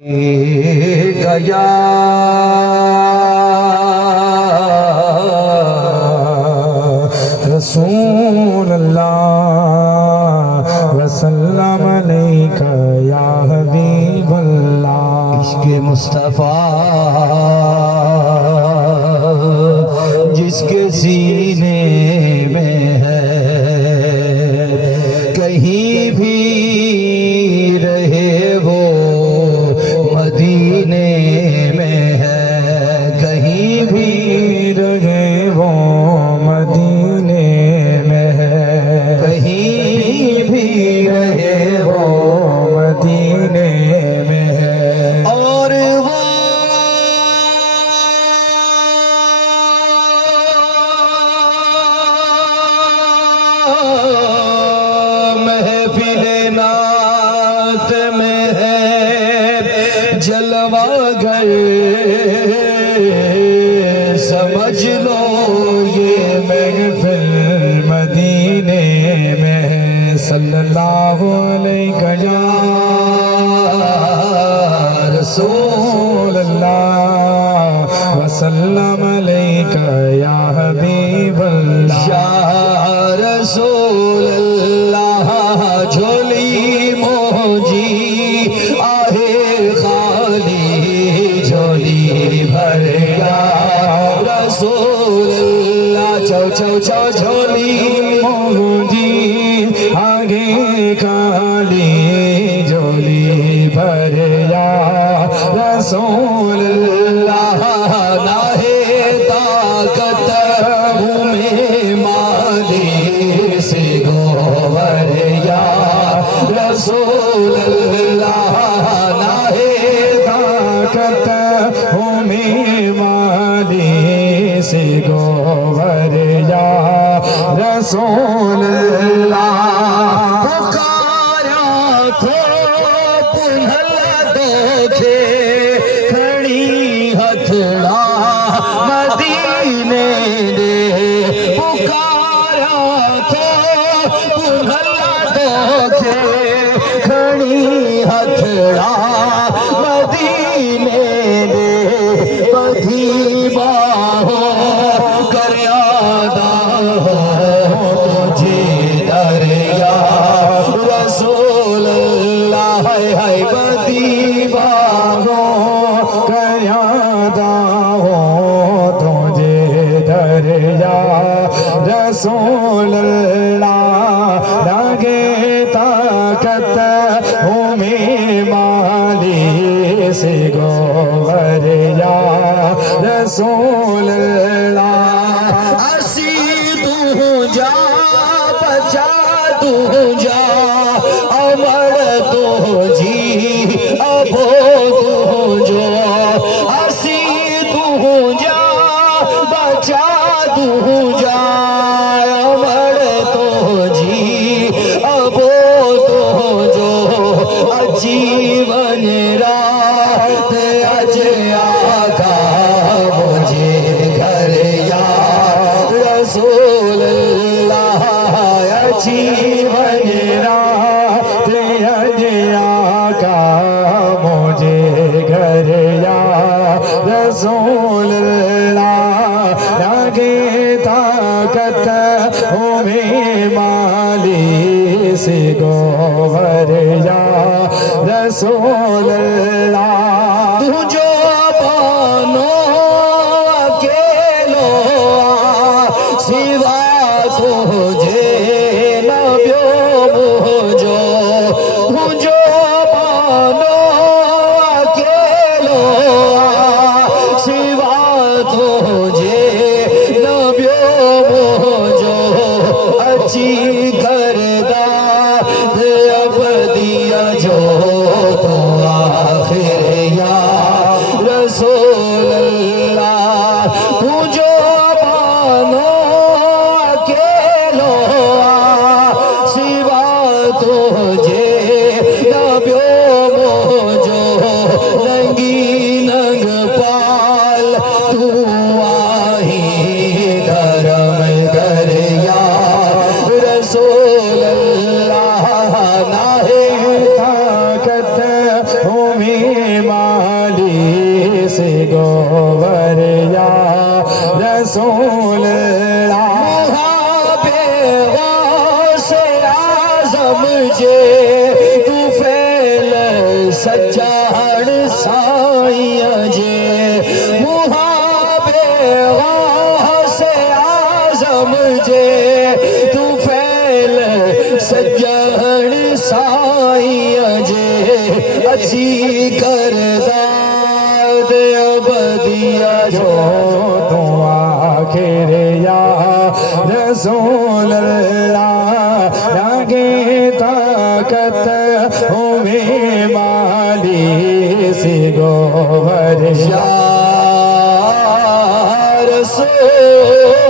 गया रसूल अल्लाह वसल्लम अलैका या हबीब अल्लाह। इश्क़े मुस्तफ़ा जिसके सीने में है कहीं भी रहे वो मदीने में है, कहीं भी रहे वो मदीने में है, कहीं भी रहे वो मदीने में है। और वो महफिले नात में है जलवा गए, समझ लो ये महफिल मदीने में है। सल्लल्लाहु अलैहि या रसूल अल्लाह वसल्लम अलैका या हबीब अल्लाह। या रसूल अल्लाह झोली मोजी आहे खाली झोली भर या रसूल अल्लाह। चौ चौ चौ झोली मोजी आगे खाली झोली भर या रसूल अल्लाह। नाहे ताकत में माली से गोवर या रसूल अल्लाह। नाहे ताकत में माली से गोवर या रसूल अल्लाह। पुकारा तो पुनला दोखे खड़ी हथड़ा मदीने दे। पुकारा तो पुनला दोखे खड़ी हथड़ा मदीने दे। बधी बाहों करयादा तुझे दरिया रसूल अल्लाह। है बधी बाहों करयादा तुझे दरिया रसूल अल्लाह। लगे ताकत में माली से गोवर या रसूल अल्लाह। असी तू जा बचा तू जा अमर तू जी अबो तू जो। असी तू जा बचा तू जा अमर तू जी अबो तू जो। जीवन रात अज आका मुझे घर या रसूल अल्लाह। जीवन रात अज आका मुझे घर या रसूल अल्लाह। लगे ताकत में माली से गोवर या रसूल अल्लाह। तू जो बानो अकेलो सिवा तुझे न ब्यो मुझो। तू जो बानो अकेलो सिवा तुझे न ब्यो मुझो। अच्छी करदा अब दिया जो तो आखिर या रसूल अल्लाह। तू जो बानो अकेलो सिवा तुझे न ब्यो मुझो। नंगी नंग पाल तू आई धर्म कर या रसूल अल्लाह। नाहे ताकत में माली से गोवर या रसूल समझे तू फैल सजान साइया जे मुहाबे से आजम जे तू फैल सजान साइया जे अच्छी करदाद अबदिया जो तू आखिर या रसूल ताकत होवे माली से गोवर या रसूल